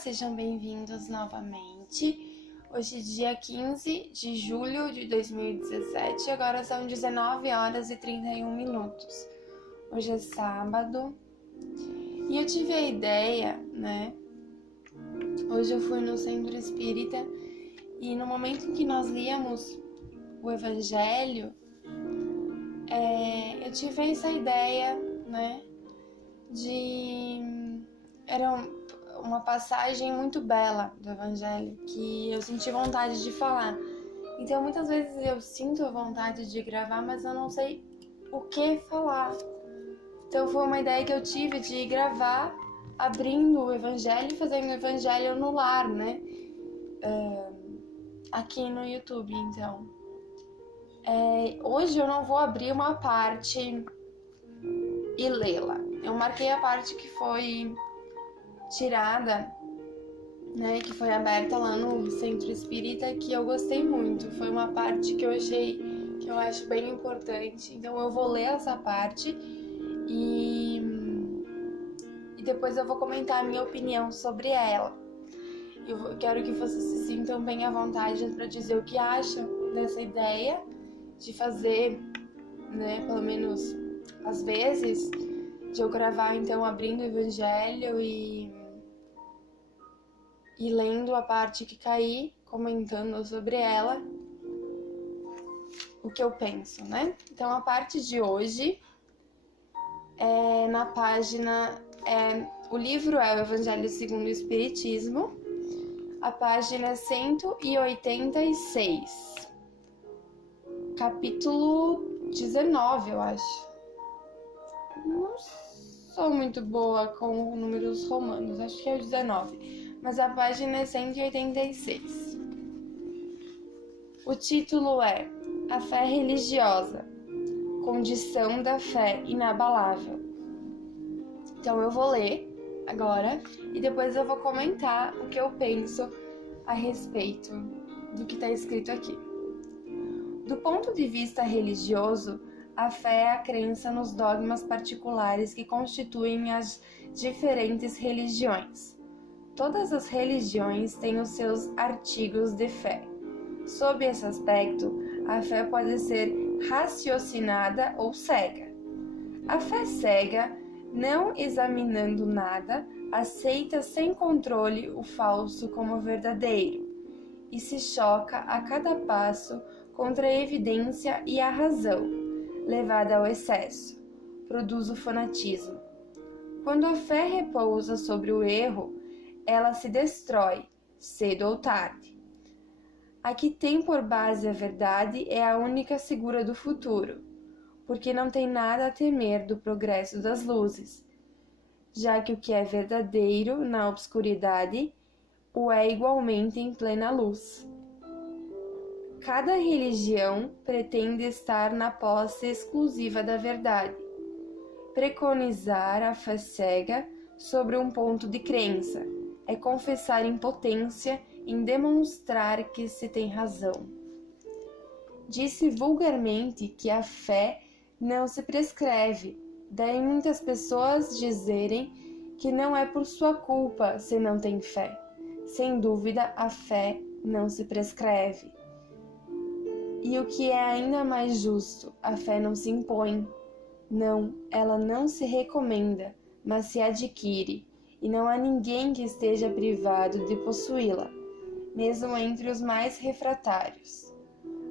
sejam bem-vindos novamente. Hoje, dia 15 de julho de 2017, agora são 19 horas e 31 minutos. Hoje é sábado e eu tive a ideia, Hoje eu fui no centro espírita e no momento em que nós líamos o Evangelho, eu tive essa ideia, Era uma passagem muito bela do Evangelho que eu senti vontade de falar. Então, muitas vezes eu sinto vontade de gravar, mas eu não sei o que falar. Então, foi uma ideia que eu tive de gravar abrindo o Evangelho e fazendo o Evangelho no lar, aqui no YouTube, então. Hoje eu não vou abrir uma parte e lê-la. Eu marquei a parte que foi tirada, que foi aberta lá no Centro Espírita, que eu gostei muito. Foi uma parte que eu acho bem importante. Então eu vou ler essa parte e depois eu vou comentar a minha opinião sobre ela. Eu quero que vocês se sintam bem à vontade para dizer o que acham dessa ideia de fazer, pelo menos às vezes, de eu gravar então abrindo o Evangelho e lendo a parte que caí, comentando sobre ela, o que eu penso, Então a parte de hoje é na página, o livro é o Evangelho segundo o Espiritismo, a página 186, capítulo 19, eu acho. Não sou muito boa com números romanos, acho que é o 19, mas a página é 186. O título é A Fé Religiosa, Condição da Fé Inabalável. Então eu vou ler agora e depois eu vou comentar o que eu penso a respeito do que está escrito aqui. Do ponto de vista religioso, a fé é a crença nos dogmas particulares que constituem as diferentes religiões. Todas as religiões têm os seus artigos de fé. Sob esse aspecto, a fé pode ser raciocinada ou cega. A fé cega, não examinando nada, aceita sem controle o falso como verdadeiro e se choca a cada passo contra a evidência e a razão, levada ao excesso, produz o fanatismo. Quando a fé repousa sobre o erro, ela se destrói, cedo ou tarde. A que tem por base a verdade é a única segura do futuro, porque não tem nada a temer do progresso das luzes, já que o que é verdadeiro na obscuridade o é igualmente em plena luz. Cada religião pretende estar na posse exclusiva da verdade, preconizar a fé cega sobre um ponto de crença é confessar impotência em demonstrar que se tem razão. Disse vulgarmente que a fé não se prescreve, daí muitas pessoas dizerem que não é por sua culpa se não tem fé. Sem dúvida, a fé não se prescreve. E o que é ainda mais justo, a fé não se impõe. Não, ela não se recomenda, mas se adquire, e não há ninguém que esteja privado de possuí-la, mesmo entre os mais refratários.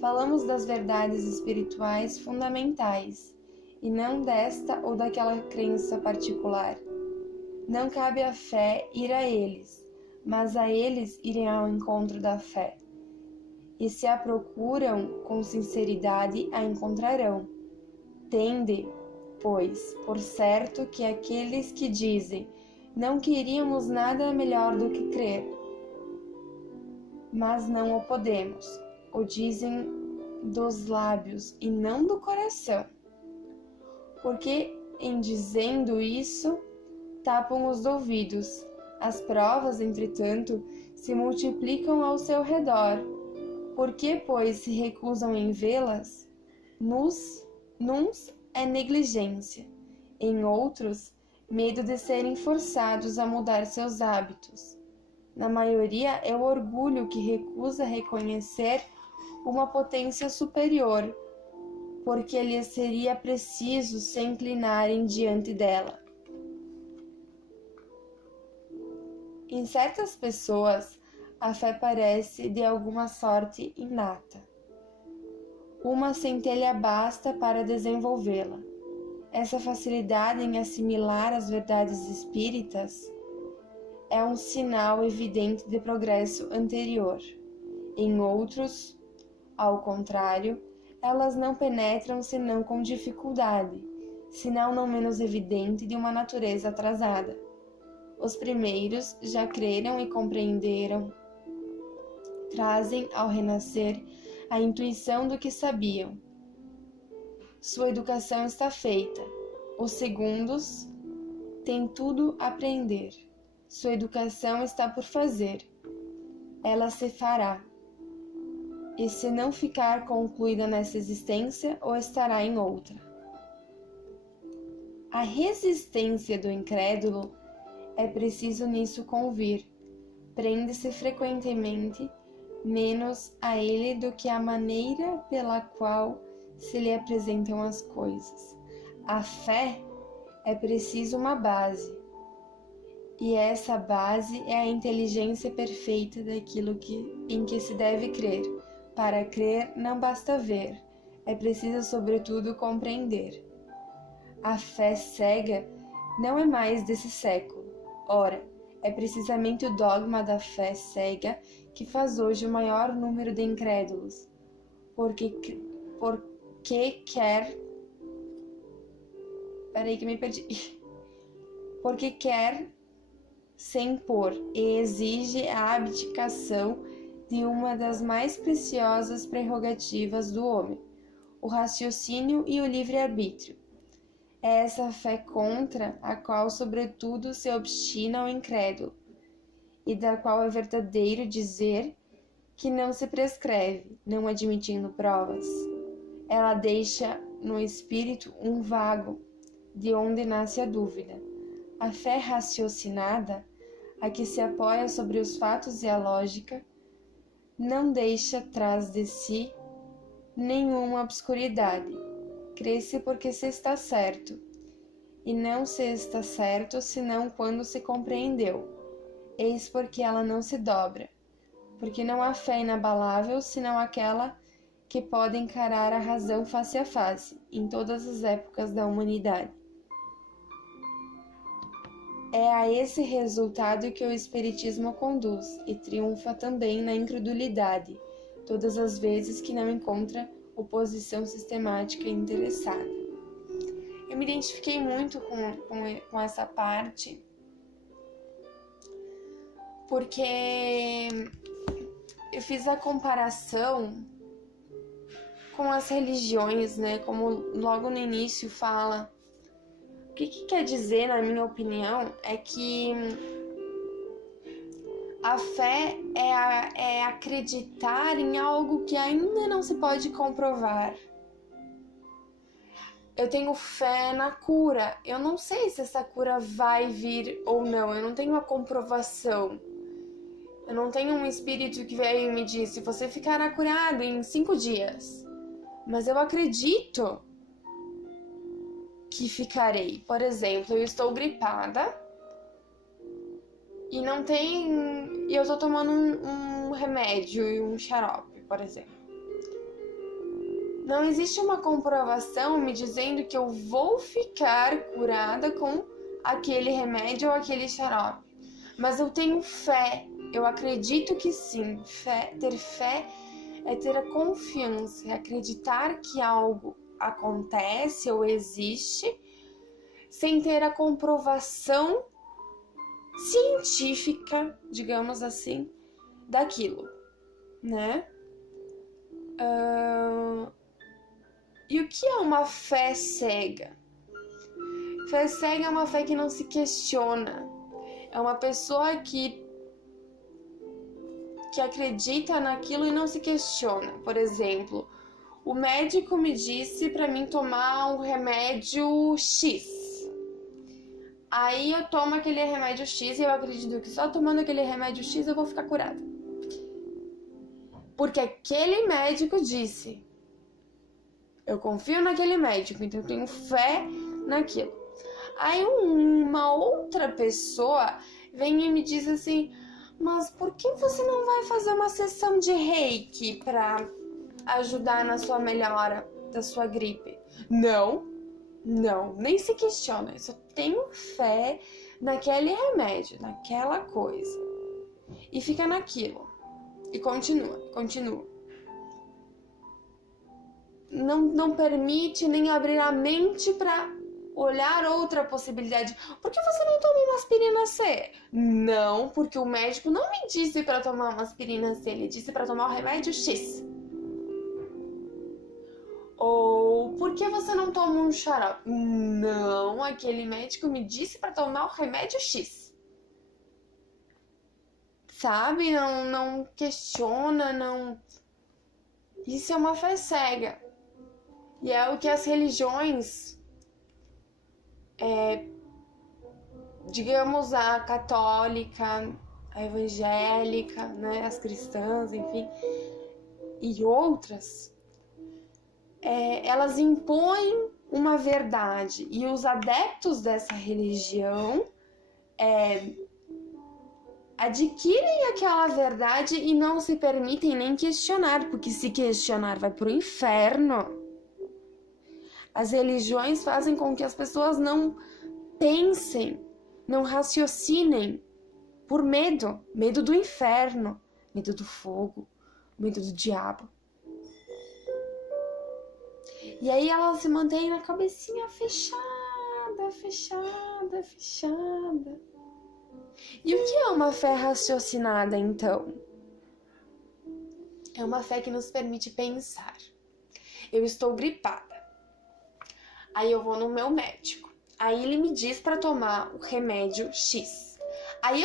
Falamos das verdades espirituais fundamentais, e não desta ou daquela crença particular. Não cabe à fé ir a eles, mas a eles irem ao encontro da fé. E se a procuram com sinceridade, a encontrarão. Tende, pois, por certo que aqueles que dizem não queríamos nada melhor do que crer, mas não o podemos, o dizem dos lábios e não do coração. Porque, em dizendo isso, tapam os ouvidos. As provas, entretanto, se multiplicam ao seu redor. Por que, pois, se recusam em vê-las? Nuns é negligência, em outros, medo de serem forçados a mudar seus hábitos. Na maioria, é o orgulho que recusa reconhecer uma potência superior, porque lhe seria preciso se inclinarem diante dela. Em certas pessoas, a fé parece de alguma sorte inata. Uma centelha basta para desenvolvê-la. Essa facilidade em assimilar as verdades espíritas é um sinal evidente de progresso anterior. Em outros, ao contrário, elas não penetram senão com dificuldade, sinal não menos evidente de uma natureza atrasada. Os primeiros já creram e compreenderam, trazem ao renascer a intuição do que sabiam. Sua educação está feita. Os segundos têm tudo a aprender. Sua educação está por fazer. Ela se fará. E se não ficar concluída nessa existência, ou estará em outra. A resistência do incrédulo é preciso nisso convir. Prende-se frequentemente menos a ele do que a maneira pela qual se lhe apresentam as coisas. A fé é preciso uma base, e essa base é a inteligência perfeita daquilo em que se deve crer. Para crer não basta ver, é preciso sobretudo compreender. A fé cega não é mais desse século. Ora, é precisamente o dogma da fé cega que faz hoje o maior número de incrédulos, porque quer... Peraí que me perdi. Porque quer se impor e exige a abdicação de uma das mais preciosas prerrogativas do homem, o raciocínio e o livre-arbítrio. É essa fé contra a qual, sobretudo, se obstina o incrédulo, e da qual é verdadeiro dizer que não se prescreve, não admitindo provas. Ela deixa no espírito um vago, de onde nasce a dúvida. A fé raciocinada, a que se apoia sobre os fatos e a lógica, não deixa atrás de si nenhuma obscuridade. Crê-se porque se está certo, e não se está certo senão quando se compreendeu. Eis porque ela não se dobra, porque não há fé inabalável senão aquela que pode encarar a razão face a face, em todas as épocas da humanidade. É a esse resultado que o Espiritismo conduz, e triunfa também na incredulidade, todas as vezes que não encontra oposição sistemática e interessada. Eu me identifiquei muito com essa parte, porque eu fiz a comparação com as religiões, né? Como logo no início fala. O que quer dizer, na minha opinião, é que a fé é acreditar em algo que ainda não se pode comprovar. Eu tenho fé na cura. Eu não sei se essa cura vai vir ou não. Eu não tenho a comprovação. Eu não tenho um espírito que veio e me disse: você ficará curado em 5 dias. Mas eu acredito que ficarei. Por exemplo, eu estou gripada e não tem... E eu estou tomando um remédio e um xarope, por exemplo. Não existe uma comprovação me dizendo que eu vou ficar curada com aquele remédio ou aquele xarope. Mas eu tenho fé, eu acredito que sim. Ter fé é ter a confiança, é acreditar que algo acontece ou existe sem ter a comprovação científica, digamos assim, daquilo, né? E o que é uma fé cega? Fé cega é uma fé que não se questiona. É uma pessoa que acredita naquilo e não se questiona. Por exemplo, o médico me disse para mim tomar um remédio X. Aí eu tomo aquele remédio X e eu acredito que só tomando aquele remédio X eu vou ficar curada. Porque aquele médico disse. Eu confio naquele médico, então eu tenho fé naquilo. Aí uma outra pessoa vem e me diz assim, mas por que você não vai fazer uma sessão de reiki para ajudar na sua melhora da sua gripe? Não, nem se questiona. Eu só tenho fé naquele remédio, naquela coisa. E fica naquilo. E continua. Não permite nem abrir a mente para olhar outra possibilidade. Por que você não toma uma aspirina C? Não, porque o médico não me disse para tomar uma aspirina C, ele disse para tomar o remédio X. Ou por que você não toma um xarope? Não, aquele médico me disse para tomar o remédio X. Sabe? Não questiona, não. Isso é uma fé cega. E é o que as religiões, digamos, a católica, a evangélica, né, as cristãs, enfim, e outras, elas impõem uma verdade. E os adeptos dessa religião adquirem aquela verdade e não se permitem nem questionar, porque se questionar vai pro inferno. As religiões fazem com que as pessoas não pensem, não raciocinem por medo do inferno, medo do fogo, medo do diabo. E aí ela se mantém na cabecinha fechada. E o que é uma fé raciocinada, então? É uma fé que nos permite pensar. Eu estou gripada. Aí eu vou no meu médico. Aí ele me diz para tomar o remédio X. Aí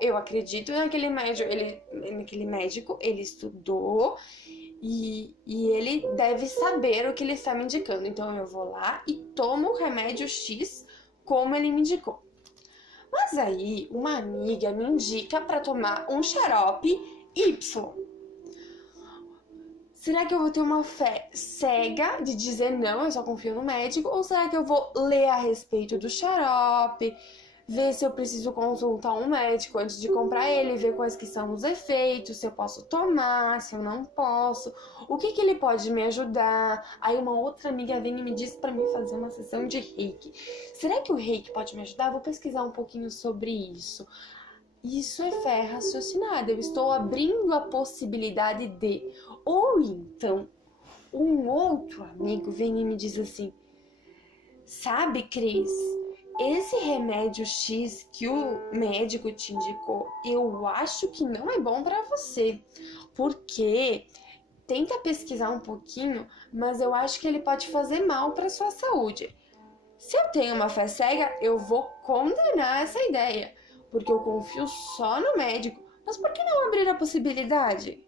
eu acredito naquele médico, ele estudou e ele deve saber o que ele está me indicando. Então eu vou lá e tomo o remédio X como ele me indicou. Mas aí uma amiga me indica para tomar um xarope Y. Será que eu vou ter uma fé cega de dizer não, eu só confio no médico? Ou será que eu vou ler a respeito do xarope, ver se eu preciso consultar um médico antes de comprar ele, ver quais que são os efeitos, se eu posso tomar, se eu não posso, o que ele pode me ajudar? Aí uma outra amiga vem e me diz para mim fazer uma sessão de reiki. Será que o reiki pode me ajudar? Vou pesquisar um pouquinho sobre isso. Isso é fé raciocinada, eu estou abrindo a possibilidade de. Ou então, um outro amigo vem e me diz assim, sabe, Cris, esse remédio X que o médico te indicou, eu acho que não é bom para você, porque tenta pesquisar um pouquinho, mas eu acho que ele pode fazer mal para sua saúde. Se eu tenho uma fé cega, eu vou condenar essa ideia, porque eu confio só no médico. Mas por que não abrir a possibilidade?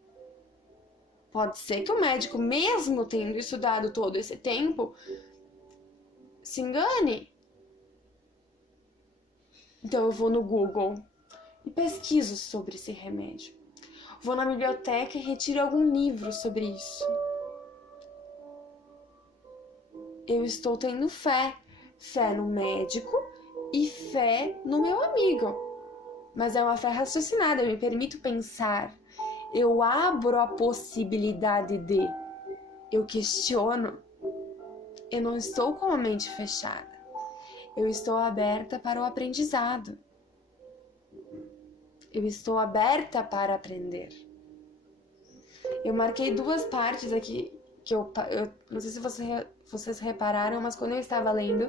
Pode ser que o médico, mesmo tendo estudado todo esse tempo, se engane. Então eu vou no Google e pesquiso sobre esse remédio. Vou na biblioteca e retiro algum livro sobre isso. Eu estou tendo fé no médico e fé no meu amigo. Mas é uma fé raciocinada, eu me permito pensar. Eu abro a possibilidade de. Eu questiono. Eu não estou com a mente fechada. Eu estou aberta para o aprendizado. Eu estou aberta para aprender. Eu marquei 2 partes aqui que eu não sei se vocês repararam, mas quando eu estava lendo,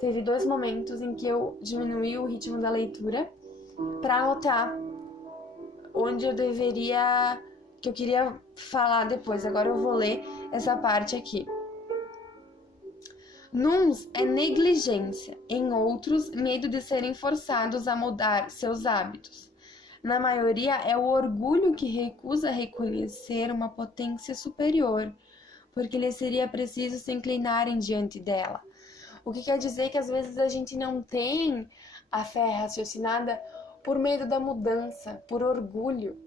teve 2 momentos em que eu diminuí o ritmo da leitura para anotar onde que eu queria falar depois. Agora eu vou ler essa parte aqui. Nuns é negligência, em outros, medo de serem forçados a mudar seus hábitos. Na maioria, é o orgulho que recusa reconhecer uma potência superior, porque lhe seria preciso se inclinarem diante dela. O que quer dizer que às vezes a gente não tem a fé raciocinada por medo da mudança, por orgulho.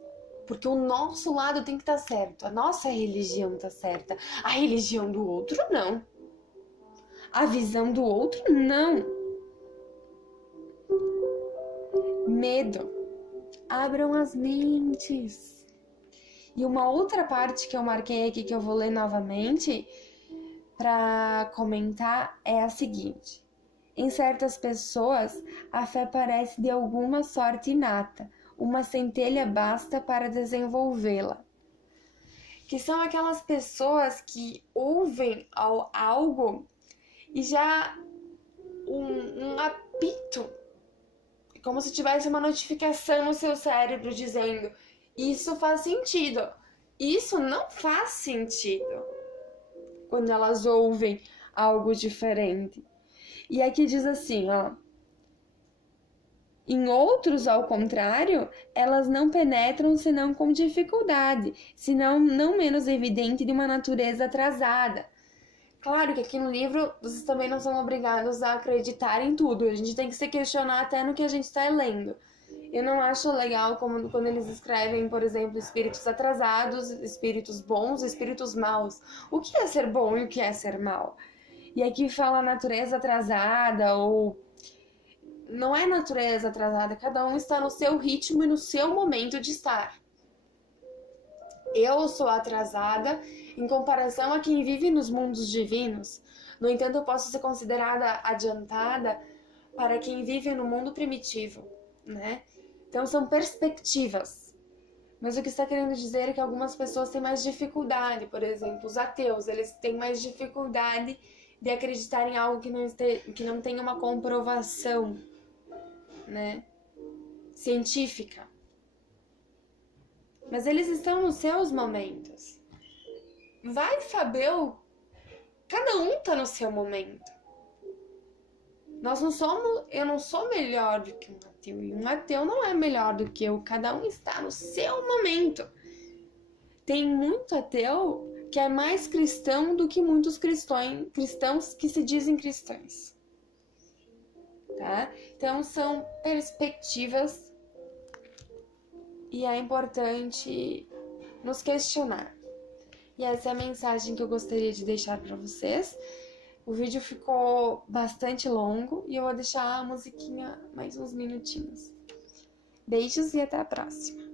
Porque o nosso lado tem que estar certo, a nossa religião está certa, a religião do outro não. A visão do outro não. Medo. Abram as mentes. E uma outra parte que eu marquei aqui que eu vou ler novamente para comentar é a seguinte: em certas pessoas, a fé parece de alguma sorte inata, uma centelha basta para desenvolvê-la. Que são aquelas pessoas que ouvem algo e já um apito, como se tivesse uma notificação no seu cérebro dizendo: isso faz sentido, isso não faz sentido, quando elas ouvem algo diferente. E aqui diz assim, ó: em outros, ao contrário, elas não penetram senão com dificuldade, senão não menos evidente de uma natureza atrasada. Claro que aqui no livro vocês também não são obrigados a acreditar em tudo, a gente tem que se questionar até no que a gente está lendo. Eu não acho legal como quando eles escrevem, por exemplo, espíritos atrasados, espíritos bons, espíritos maus. O que é ser bom e o que é ser mau? E aqui fala natureza atrasada ou... Não é natureza atrasada, cada um está no seu ritmo e no seu momento de estar. Eu sou atrasada em comparação a quem vive nos mundos divinos. No entanto, eu posso ser considerada adiantada para quem vive no mundo primitivo, né? Então, são perspectivas. Mas o que está querendo dizer é que algumas pessoas têm mais dificuldade. Por exemplo, os ateus, eles têm mais dificuldade de acreditar em algo que não tem uma comprovação, né, científica. Mas eles estão nos seus momentos. Vai saber, cada um tá no seu momento. Eu não sou melhor do que um ateu, e um ateu não é melhor do que eu, cada um está no seu momento. Tem muito ateu que é mais cristão do que muitos cristãos que se dizem cristãos. Tá? Então são perspectivas e é importante nos questionar. E essa é a mensagem que eu gostaria de deixar para vocês. O vídeo ficou bastante longo e eu vou deixar a musiquinha mais uns minutinhos. Beijos e até a próxima!